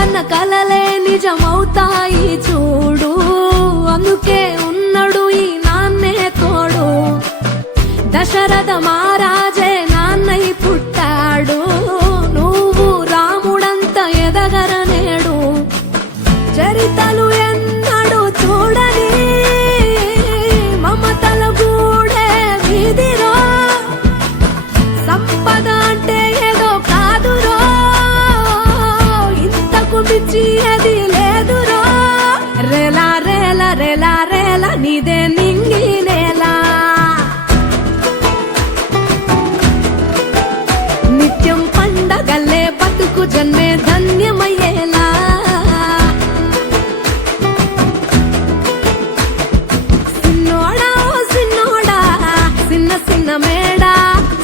కన్న కలలే నిజమవుతాయి చూడు, అందుకే ఉన్నడు ఈ నాన్నే తోడు. దశరథ మహారాజే నాన్నై పుట్టాడు, నువ్వు రాముడంత ఎదగరనేడు. చరితలు ఎన్నడు చూడని మమతల గూడే వీధిరో, సంపద అంటే ఏదో కాదురో, ఇంతకు మించి అది లేదురో. రేలా రేలా రేలా రేలా నీదే నింగి నేలా, నిత్యం పండగల్లే బతుకు జన్మే ధన్యమయ్యేలా. సిన్నోడా ఓ సిన్నోడా, చిన్న చిన్న మే